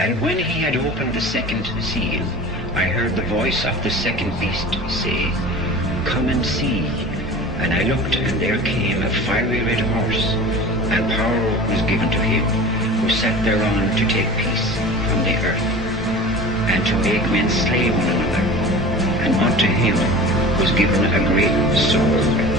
And when he had opened the second seal, I heard the voice of the second beast say, "Come and see." And I looked, and there came a fiery red horse, and power was given to him who sat thereon to take peace from the earth, and to make men slay one another. And unto him was given a great sword,